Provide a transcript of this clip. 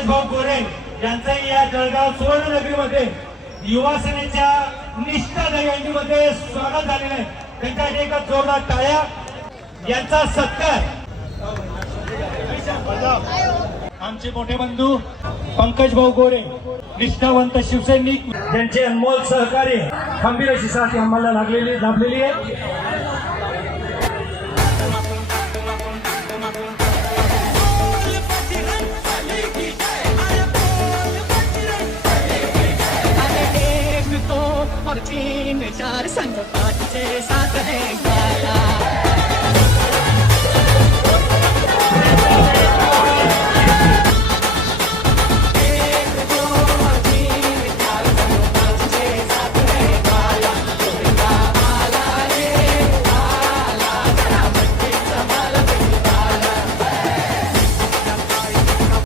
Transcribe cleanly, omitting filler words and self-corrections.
पंकज भाऊ गोरे यांचंही या जळगाव सुवर्णनगरीमध्ये युवा सेनेच्या निष्ठा दहीहंडीमध्ये स्वागत झालेलं आहे. त्यांच्यासाठी एका जोरदार टाळ्या. यांचा सत्कार आमचे मोठे बंधू पंकज भाऊ गोरे, निष्ठावंत शिवसैनिक, ज्यांचे अनमोल सहकार्य खंबीर अशी साथ आम्हाला लाभलेली आहे. और 3 4 संग 5 6 7 है